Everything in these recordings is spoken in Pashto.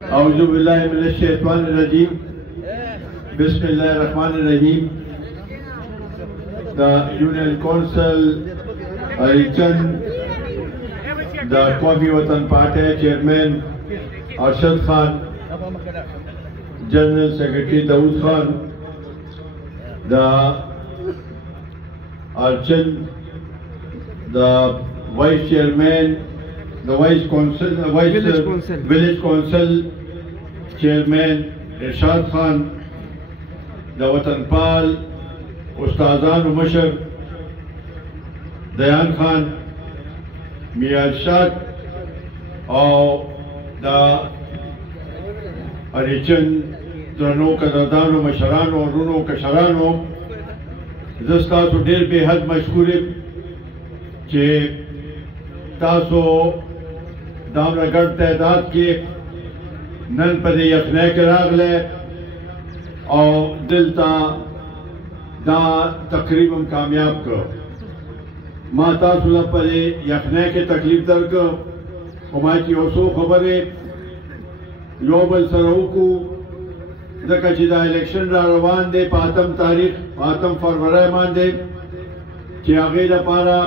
أعوذ بالله من الشيطان الرجيم. بسم الله الرحمن الرحيم. The Union Council region, the Qawmi Watan Party Chairman Arshad Khan, General Secretary Dawood Khan, the Archon, the Vice Chairman, the Village Council Chairman Irshad Khan, the Watanpal Ustazan Mashar Dayan Khan, Mia Shad, or the Arichan Drano Kadadano Masharano Runo Kasharano. This taso der behad mashkure che taso दामरा गढ़ तहदाद के नन पदे यखने के रागले और दिल ता दा तकरीबन कामयाब को माता सुलभ पदे यखने के तकलीफ दर को हमारी ओसो खबरे योबल सरहू को दकचिदा इलेक्शन रावान दे पातम तारीख पातम फरवरी मान दे कि आगे दा पारा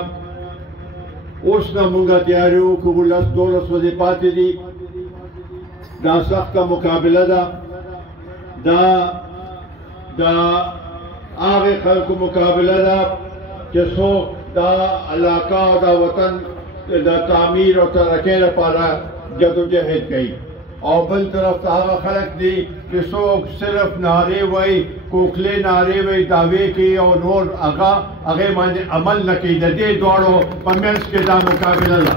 اوس نه مونږه تیاری وکړو 10-12 ورځې پاتې دي دا سخته مقابله ده دا هغه خلکو مقابله ده چې څوک دا علاقه او دا وطن د تعمیر او ترقۍ لپاره جدوجہد کوي او بل طرف ته هغه خلک دي چې څوک صرف نعرې وایي کوکلې نعرې وایي دعوې کوي او نور هغه باندې عمل نه کوي د دې دواړو په منځ کې دا مقابله ده.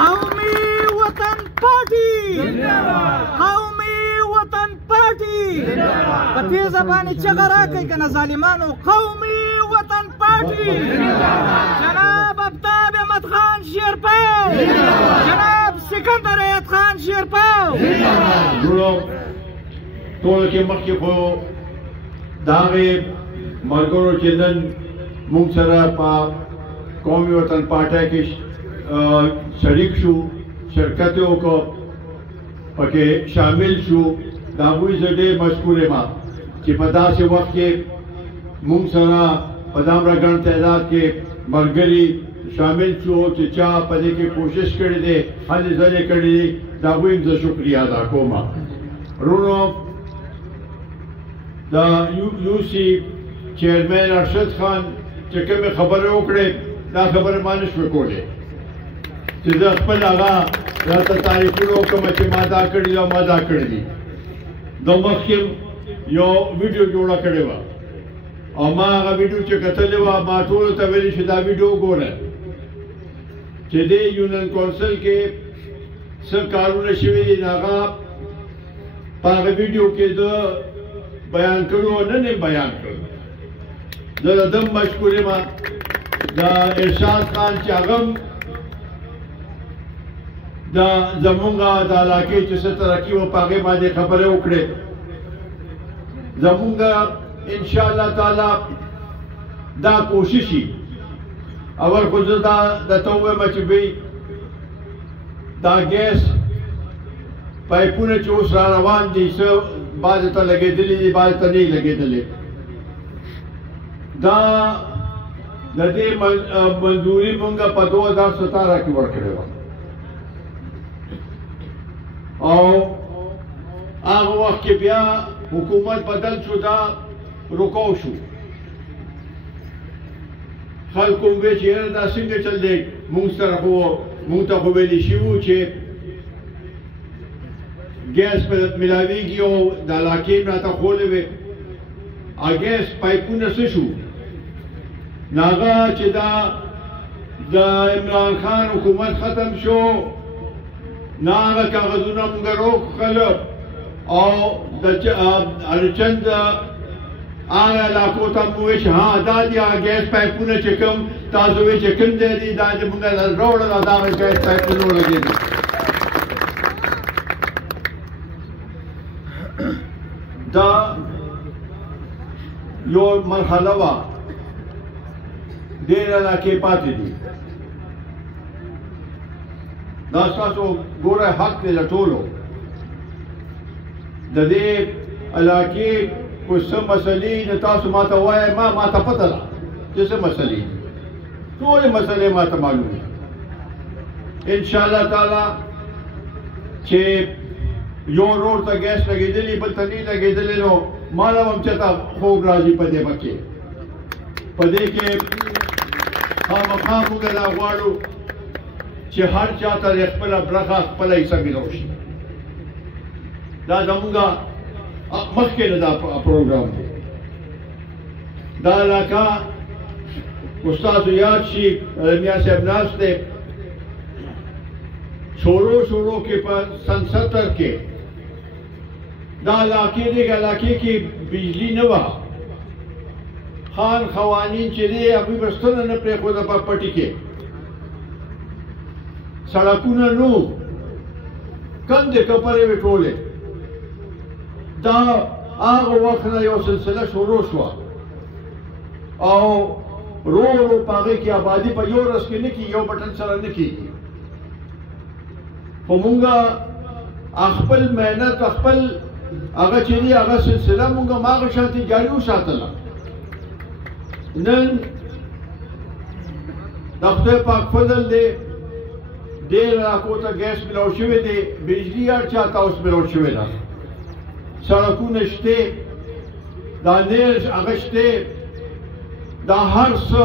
قومي وطن پارټي زنده‌باد، قومي وطن پارټي زنده‌باد. په دې زبانه چغه راکړي کنه ظالمانو. قومي وطن پارټي زنده‌باد. جناب آفتاب احمد خان شیرپاو زنده‌باد. جناب سکندر ایت خان شیرپاو زنده‌باد. ورو ټول کې مخکې خو داغه مرګورو چې نن موږ سره په قومي وطن پارټي کې شریک شو شرکت وکړو پکې شامل شو دا وی زړه مشکوره ما چې په داسې وخت کې موږ سره په دامره ګڼ تعداد کې مرګري شامل شو چې چا په دې کې کوشش کړې ده هلې ځلې کړې دا وی زه شکریا ادا کوم. رونو دا یو سی چیرمن ارشد خان چې کومه خبره وکړه دا خبره مانه شو کوله چې دا خپل هغه راته تاریخونو کوم چې ما دا کړی او ما دا کړی دا مخکې یو ویډیو جوړه کړې و او ما هغه ویډیو چې کتلې و ما ټول ته ویل چې دا ویډیو ګوره چې د یونین کونسل کې څه کارونه شوي دي هغه په هغه ویډیو کې دا بیان کړو نه بیان کړو. زه دم مشکور یم دا ارشاد خان چې هغه دا زمونږه د علاقې چې څه ترقي و په هغې باندې خبرې وکړې زمونږه انشاءالله تعالی دا کوششي اول خو زه دا درته ووایم چې بی دا ګیس پایپونه چې اوس را روان دي څه بعضې ته لګېدلي دي بعضې ته نه لګېدلې دا د دې منظوري مونږه په 2017 کې ورکړې وه او هغه وخت کې بیا حکومت بدل شو دا رکو شو خلکو وی چې یاره دا څنګه چل دی مونږ سره خو مونږ ته خو ویلي شوي وو چې ګیس په ملاویږي او د علاقې مې راته ښوولې وې ګیس پایپونه څه شو نو هغه چې دا د عمران خان حکومت ختم شو نو هغه کاغذونه مونږ راوکښل او د ارچند هغه علاقو ته مو ویل چې ها دا دي هغه ګیس پایپونه چې کوم تاسو وایئ چې کوم دی دي دا چې مونږ راوړل او دا هغه ګیس پایپونه ولګېدل. دا یو مرحله وه ډېر علاقې پاتې دي دا تاسو ګوره حق دی له ټولو د دې علاقې کوم څه مسلې د تاسو ماته وایي ما ته پته ده چې څه مسلې دي ټولې مسلې ماته معلومې ان شاء الله تعالی چې یو روډ ته ګیس لګېدلی بل ته نه لګېدلی نو ما له هم چېرته خوب راځي په دې پکې په دې کې خامخا موږ دا غواړو چې هر چا ته خپله برخه خپله حصه میلاو شي دا زموږ مخکې نه دا پروګرام دی دا علاقه استاسو یاد شي میاں صاحب ناست دی شروع کې په سن 70 کې دا علاقې کې بجلی نه وه خان خوانین چې دی هغوی به ستنه نه پرېښوده په پټي کې سړکونه نو کندې کپرې وې ټولې دا هغه وخت نه یو سلسله شروع شوه او ورو په هغې کې آبادي په یو ورځ کې نه کېږي یو بټن سره نه کېږي خو مونږه خپل محنت خپل هغه چې دی هغه سلسله مونږه هغه شانتې جاري وساتله نن د خدای پاک فضل دی ډېر علاقو ته ګیس میلاو شوی دی بجلي هر چا ته اوس میلاو شوې ده سړکونه شته دا نیل هغه شته دا هر څه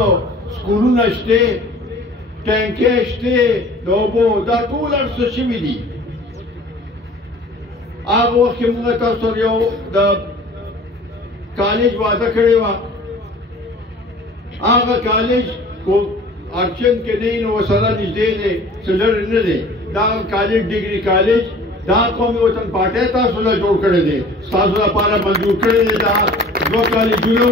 سکولونه شته ټینکې شته د اوبو دا ټول هر څه شوي دي هغه وخت کې موږ تاسو سره یو د کالج وعده کړې وه هغه کالج ارچن کې دی نو ورسره نږدې دی څه لرې نه دی دا کالج ډیګري کالج دا قومي وطن پارټۍ تاسو له جوړ کړی دی ستاسو لپاره منظور کړی دی دا 2 کالجونه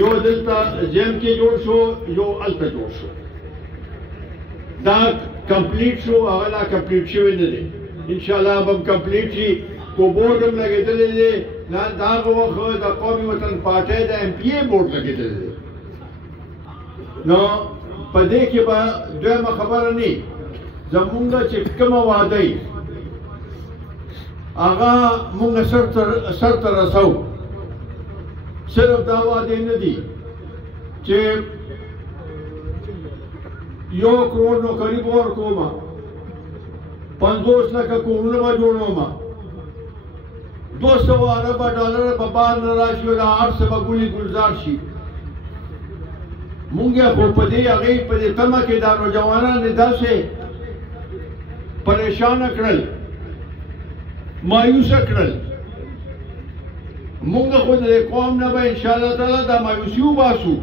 یو دلته جیم کې جوړ شو یو هلته جوړ شو دا کمپلیټ شو هغه لا کمپلیټ شوی نه دی انشاءالله به هم کمپلیټ شي کو بورډ هم لګېدلی دی دا هغه وخت د قومي وطن پارټۍ د MPA بورډ لګېدلی دی نو په دې کې به دویمه خبره نه زمونږ چې کومه وعده یي هغه مونږ سر ته رسو صرف دا وعدې نه دي چې 1 کروڑ نوکري به ورکومه 50 لکه کورونه به جوړومه 200 اربه ډالر به بار نه راشي او دا هر څه به ګلي ګلزار شي مونږ خو په دې هغې په دې تمه کې دا نوجوانان یې داسې پریشانه کړل مایوسه کړل مونږ خو د قوم نه به انشاءالله تعالی دا مایوسي وباسو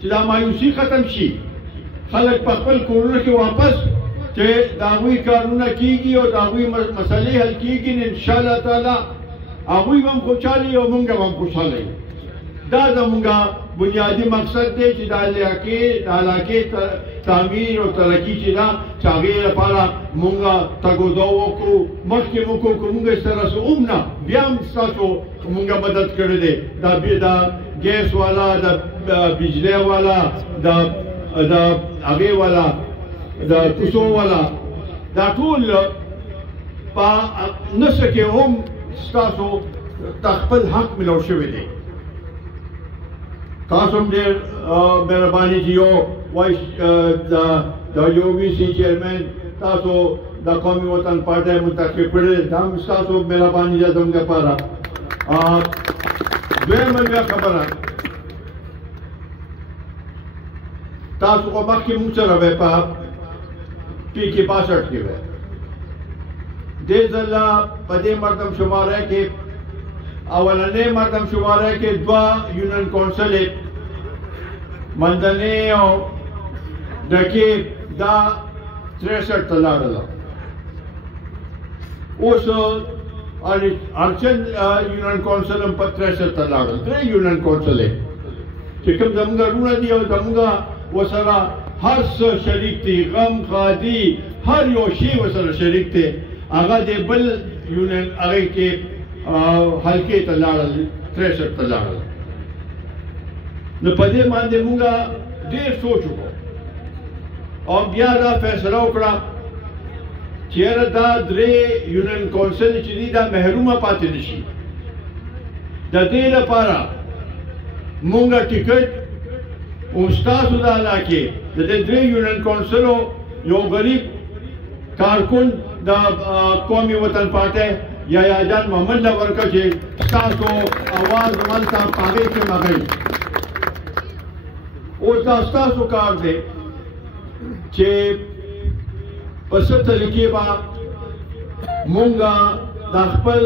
چې دا مایوسي ختم شي خلک په خپل کورونو کې واپس چې د هغوی کارونه کېږي او د هغوی مسلې حل کېږي نو انشاءالله تعالی هغوی به هم خوشحاله وي او مونږ به هم خوشحاله یو دا زمونږ بنیادی مقصد دی چې د علاقې تعمیر او ترقي چې ده چې هغې لپاره مونږ تګ و دو وکړو مخکې مو وکړو که مونږ سره څه هم نه بیا هم ستاسو مونږ مدد کړی دی دا ګیس والا د بجلی والا د هغې والا د کوڅو والا دا ټول په نسه کې هم ستاسو ته خپل حق میلاو شوی دی تاسو هم ډېر مهرباني چې یو وایس د UVC چیرمین تاسو د قومي وطن پارټۍ منتخب کړی دا هم ستاسو مهرباني ده زموږ لپاره دویمه بیا خبره تاسو خو مخکې موږ سره وی په PK 62 کې وی دې ځله په دې مردم شماره کې اولنې مردم شماره کې 2 یونین کونسل مندنې او ډکې دا 63 ته لاړله اوس ارچن یونین کونسل هم په 63 ته لاړل 3 یونین کونسل چې کوم زموږ وروڼه دي او زموږ ورسره هر څه شریک دي غم ښادي هر یو شی ورسره شریک دی هغه د بل یونین هغې کې حلقې ته لاړل 63 ته لاړل نو په دې باندې موږ ډېر سوچ وکړو او بیا دا فیصله وکړه چیرې دا درې یونین کونسل چې دي دا محرومه پاتې نشي. د دې لپاره مونږه ټیکټ استادو د علاقې د دې درې یونین کونسلو یو غریب کارکون د قومي وطن پارټۍ یا جان محمد له ورکړه چې تاسو اواز ولته پاغې کې مغی. اوس دا ستاسو کار دی چې په څه طریقې به مونږه د خپل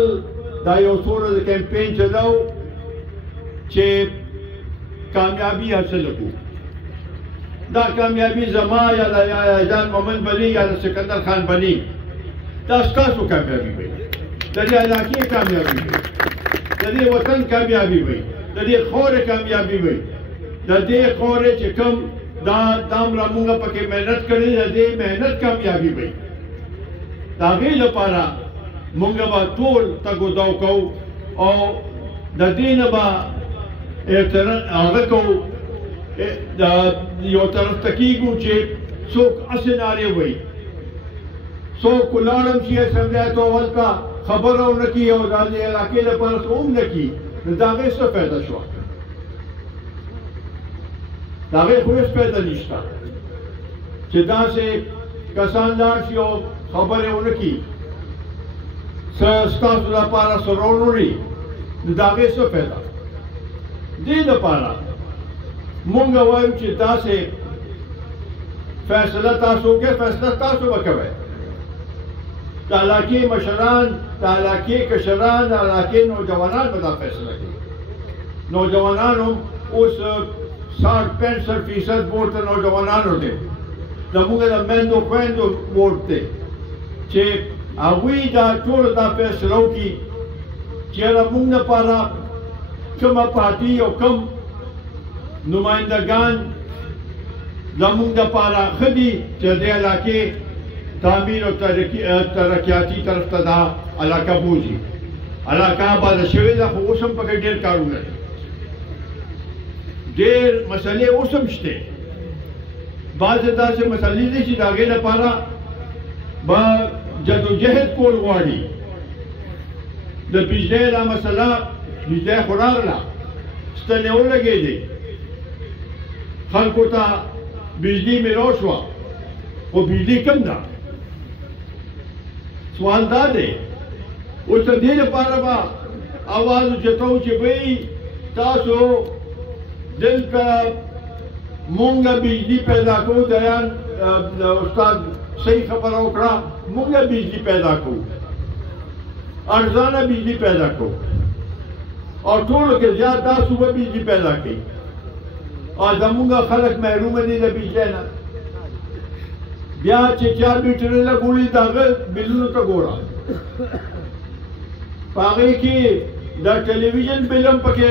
دا یو څو ورځې کمپین چلاو چې کامیابی حاصل کړو. دا کامیابی زما یا د جان محمد بني یا د سکندر خان بني دا ستاسو کامیابي وي، د دې علاقې کامیابي وي، د دې وطن کامیابي وي، د دې خاورې کامیابي وي، د دې خاورې چې کوم دا دامره مونږه پکې مهنت کړې د دې مهنت کامیابي وي. د هغې لپاره مونږ به ټول تګ و دو کوو او د دې نه به هغه کوو یو طرف ته کېږو چې څوک هسې نارې وایي، څوک ولاړم شي اسمبلی ته هلته خبره ونه کړي او د دې علاقې لپاره څه هم نه کړي، نو د هغې څه فایده شوه؟ د هغې خو هېڅ فایده نشته چې داسې کسان لاړ شي او خبرې ونه کړي، څه ستاسو لپاره څه رول وړي، نو د هغې څه فایده؟ دې لپاره مونږ وایو چې داسې فیصله تاسو وکړئ، فیصله تاسو به کوئ. د علاقې مشران، د علاقې کشران، د علاقې نوجوانان به دا فیصله کوي. نوجوانانو اوس 60-65% ووټ د نوجوانانو دی، زموږ د میندو خویندو ووټ دی چې هغوی دا ټول دا فیصله وکړي چې زموږ لپاره کومه پارټي او کوم نمائندگان زموږ دپاره ښه دي چې د علاقې تعمیر او ترقیاتي طرف ته دا علاقه بوځي. علاقه آباده شوې ده خو اوس هم پکې ډېر کارونه دي، ډېر مسلې اوس هم شته. بعضې داسې مسلې دي چې د هغې لپاره به جدوجهد کول غواړي. د بجلۍ دا مسله، بجلۍ خو راغله، ستنې ولګېدې، خلکو ته بجلی میلاو شوه، خو بجلی کم ده. سوال دا دی اوس د دې لپاره به اواز اوچتوو چې بھئی تاسو دلته مونږه بجلی پیدا کوو. دیان استاد صحیح خبره وکړه، مونږه بجلی پیدا کوو، ارزانه بجلی پیدا کوو او ټولو کې زیات دا صوبه بجلی پیدا کوي. او زمونږ خلک محرومه دي د بجلی نه. بیا چې 4 میټرې لګولي د هغه بلونو ته ګوره، په هغې کې د ټلویزیون بل هم پکې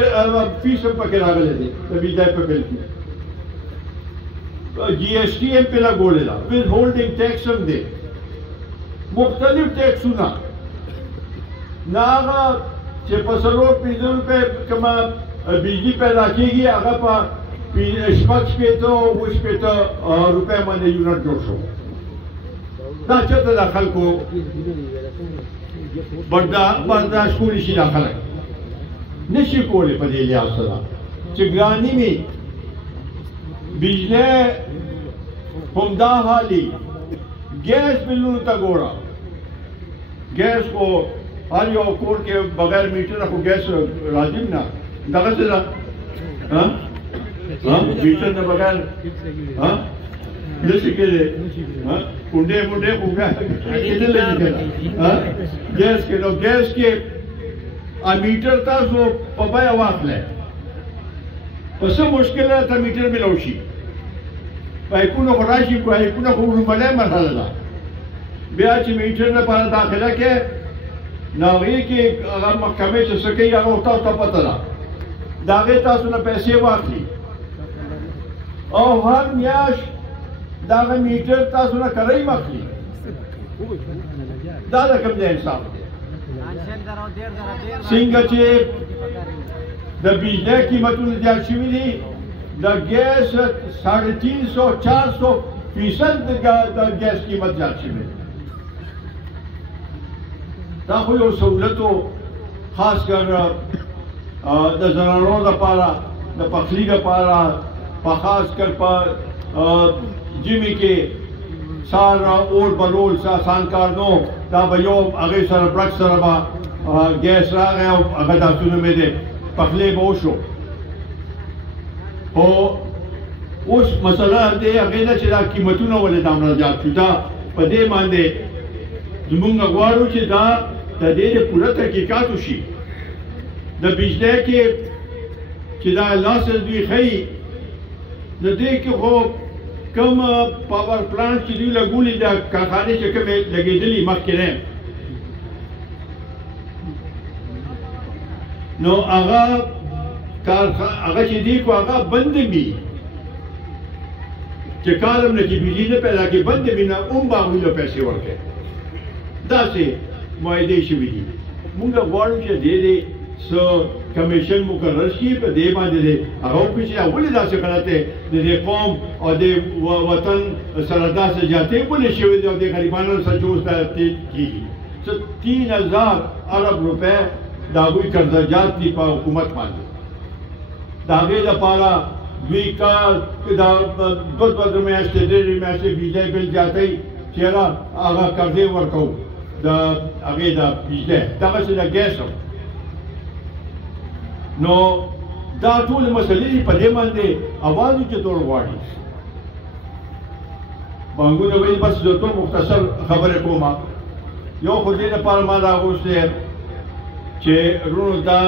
فیس هم پکې راغلی دی د بجلی په بل کې، جی ایس ټي هم پې لګولې ده، ویز هولډنګ ټیکس هم دی، مختلف ټیکسونه. نه هغه چې په 4-5 روپۍ کومه بجلی پیدا کېږي هغه په 6-8 روپۍ باندې یونټ جوړ شو. دا چېرته د خلکو برداشت کولی شي؟ دا خلک نشي کولی په دې لحاظ سره چې ګراني مې بجلی همدا حالي. ګیس بلونو ته ګوره، ګیس خو هر یو کور کې بغیر میټره خو ګیس راځي نه، دغسې ده میټر نه بغیر نشي کېدی. کونډې مونډې خو کېدلی نه ګیس کې. نو ګیس کې میټر تاسو په بیه واخلی، په څه مشکل راته میټر میلاو شي، پایپونه خو راشي، پایپونه خو لومړۍ مرحله ده. بیا چې میټر لپاره داخله کې نو هغې کې هغه محکمې چې څه کوي هغه تاسو ته پته ده، د هغې تاسو نه پیسې واخلي او هر میاشت د هغه میټر تاسو نه کرایي واخلي. دا د کوم ځای انصاف دی؟ څنګه چې د بجلی قیمتونه زیات شوي دي، د ګیس 350-400% د ګیس قیمت زیات شوی دی. دا خو یو سہولت و خاص کر د زنانو دپاره د پخلي دپاره په خاص کر په ژمي کې سار اور بلول څه آسان کار نو دا به یو هغې سره برک سره به ګیس راغی او هغه داسونه مې دی پخلی به وشو خو اوس مسله دی هغې نه چې دا قیمتونه ولې دومره زیات شو دا په دې باندې زمونږ غواړو چې دا د دې د پوره تحقیقات وشي د بجلی کې چې دا لاسز دوی ښیي د دې کې خو کوم پاور پلانټ چې دوی لګولي د کارخانې چې کومې لګېدلي مخکې نه نو هغه چې دی خو هغه بند وي چې کار هم نه چې بجلي نه پیدا کړي بند وي نه هم به هغوی له پیسې ورکوي داسې معاهدې شوي دي موږ غواړو چې دې څه کمیشن مقرر شي په دې باندې دی هغه وکړي چې ولې داسې غلط دی د دې قوم او د وطن سره داسې زیاتې ولې شوي دي او د غریبانو سره چې اوس دا کېږي څه 3000 ارب روپۍ د هغوی قرضجات دي په حکومت باندې د هغې لپاره دوی کار دا دوه میاشتې درې میاشتې بجلی بل زیاتوي چې یاره هغه قرضې ورکوو د هغې د بجلی دغسې د ګیس نو دا ټول مسلې په دې باندې اواز اوچتول غواړي بانګونه ویل بس زه ټول مختصر خبرې کوم یو خو دې لپاره ما دا غوښتی چې وروڼو دا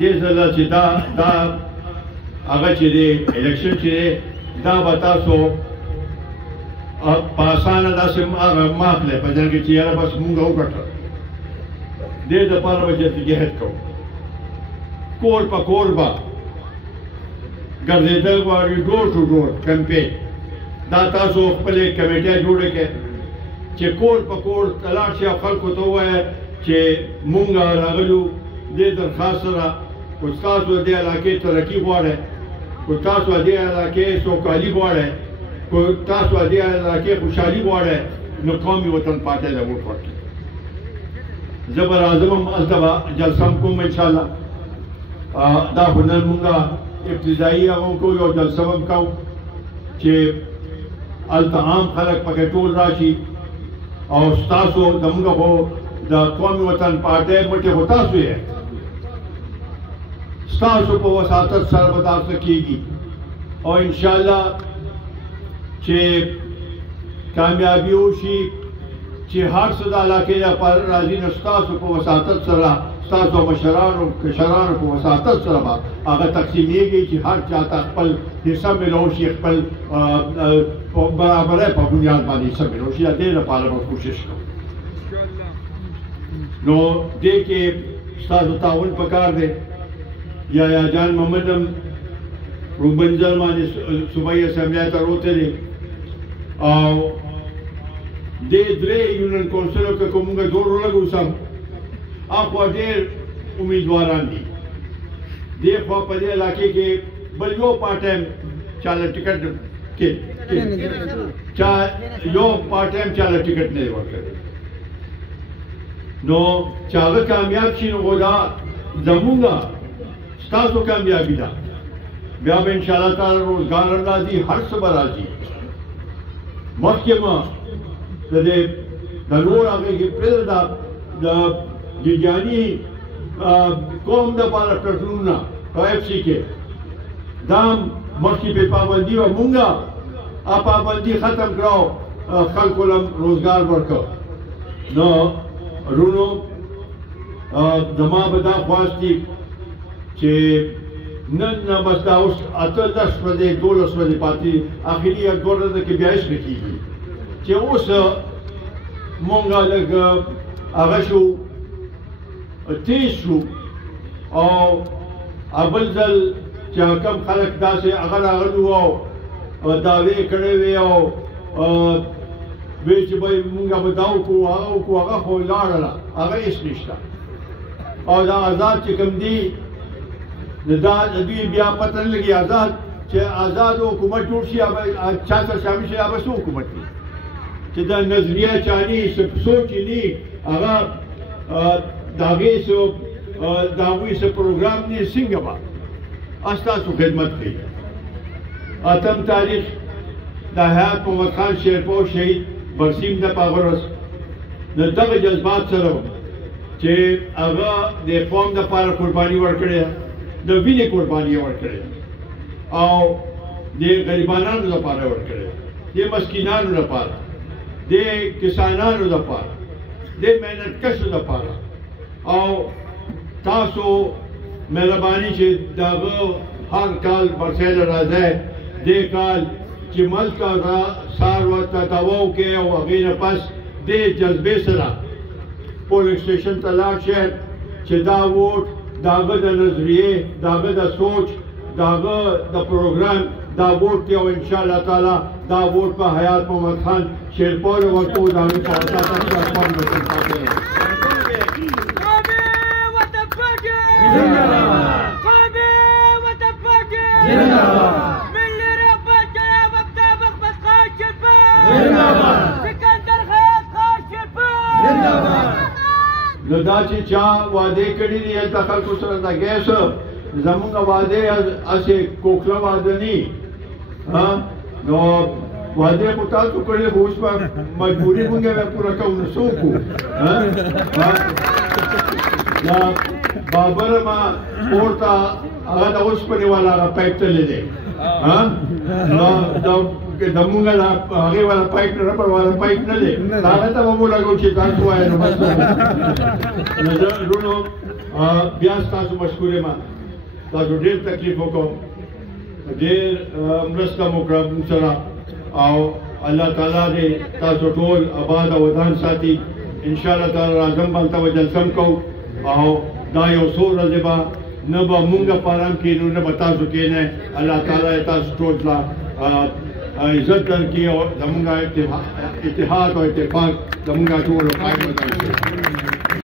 دې ځله چې دا هغه چې دی الیکشن چې دی دا به تاسو په اسانه داسې مه اخلئ په ځان کې چې یاره بس مونږ وګټه دې دپاره به جدوجهد کوو کور په کور به ګرځېدل غواړي ډور ټو ډور کمپین دا تاسو خپلې کمیټه جوړه کړئ چې کور په کور لاړ شي او خلکو ته ووایه چې مونږ راغلو دې درخواست سره که تاسو دې علاقې ترقي غواړئ که تاسو دې علاقې سوکالي غواړئ که تاسو دې علاقې خوشحالي غواړئ نو قومي وطن پارټۍ ته ووټ ورکړئ زه به راځم هم هلته به جلسه هم کوم انشاءالله دا خو نن مونږه ابتدایي هغه کوو یو جلسه هم کوو چې هلته عام خلک پکې ټول راشي او ستاسو زمونږ خو د قومي وطن پارټۍ مټې خو تاسو یې ستاسو په وساطت سره به دا څه کېږي او انشاءالله چې کامیابي وشي چې هر څه د علاقې لپاره راځي نو ستاسو په وساطت سره ستاسو مشرانو کشرانو په وساطت سره به هغه تقسیمېږي چې هر چاته خپل حصه میلو شي خپل برابرۍ په بنیاد باندې حصه میلو شي د دې لپاره به کوشش کوو نو دې کې ستاسو تعاون پکار دی یا جان محمد هم روبنځل باندې صوبایي اسمبلۍ ته وتلی او دې درې یونین کونسلو کې که مونږ زور ولګو سم اخوا ډېر امیدواران دي دې خوا په دې علاقې کې بل یو پارټ ټایم چاله ټکټ کې چا یو پارټ ټایم چاله ټکټ نه ورکړي نو چې هغه کامیاب شي نو دا زمونږ ستاسو کامیابي ده بیا به انشاءالله تعالی روزګار هم راځي هر څه به راځي مخکې به د دې د نور هغې کې پرېږده د جیجاني قوم دپاره پلټونونه په اف سی کې دا هم مخکې پرې پابندي وه مونږه پابندي ختم کړو خلکو له روزګار ورکړو نو وروڼو زما به دا خواست دي چې نن بس دا اوس 18 ورځې 12 ورځې پاتې اخري 2 ورځې کې بیا هېڅ نه کېږي چې اوس مونږ لږ هغه شو تیز شو او بل ځل چې کم خلک داسې هغه راغلي وو او دعوې کړې وې او وی چې به مونږ به دا وکړو هغه وکړو هغه خو لاړله هغه هېڅ نشته او دا آزاد چې کوم دی دا د دوی بیا پته نه لګي آزاد چې آزاد حکومت جوړ شي چا سره شامل شي هغه څه حکومت دی چې دا نظریه چا نی سوچ یې نی هغه داغوی سه پروګرام نه څنګه با استاسو خدمت کوي. اتم تاریخ د حیات محمد خان شیرپور شهید برسیم د پاغورس د دغه جذبات سره چې هغه د قوم لپاره قرباني ورکړې، د وینې قرباني ورکړې او د غریبانو لپاره ورکړې، د مسکینانو لپاره، د کسانانو لپاره، د مهنتکشو لپاره. او تاسو مهرباني چې دغه هر کال برسېل راځي، دې کال چې ملک را سار ورته تاوو کې او هغې نه پس دې جذبې سره پولیس سټیشن ته لاړ شئ چې دا ووټ د هغه د نظریې، د هغه د سوچ، د هغه د پروګرام دا ووټ دی او انشاءالله تعالی دا ووټ په حیات محمد خان شیرپور ورکوو. د هغې په اساس تاسو افغان وطن پاتې دی. نو دا چې چا وعدې کړي دي هلته خلکو سره د ګیس زمونږ وعدې هسې کوکله وعده ني. نو وعدې خو تاسو کړي خو اوس په مجبوري مونږ یې پوره کوو، نو څوک وو. دا بابر ما پورته هغه د اوسپنې والا هغه پایپ تللی دی، نو زمونږ هغې والا پایپ نه ربړ والا پایپ نه دی، هغه ته به مو لګو چې تاسو وایه نو بس. نو زه وروڼو بیا ستاسو مشکور یم، تاسو ډېر تکلیف وکړو، ډېر مرسته مو کړه موږ سره او الله تعالی دې تاسو ټول آباد او ودان ساتي. انشاءالله تعالی راځم به هلته به جلسه هم کوو او دا یو څو ورځې به نه به مونږ په ارام کښېنو نه به تاسو کښېنئ. الله تعالی تاسو ټول ته عزت درکړي او زمونږ اتحاد او اتفاق زمونږ ټولو قایم وساتي.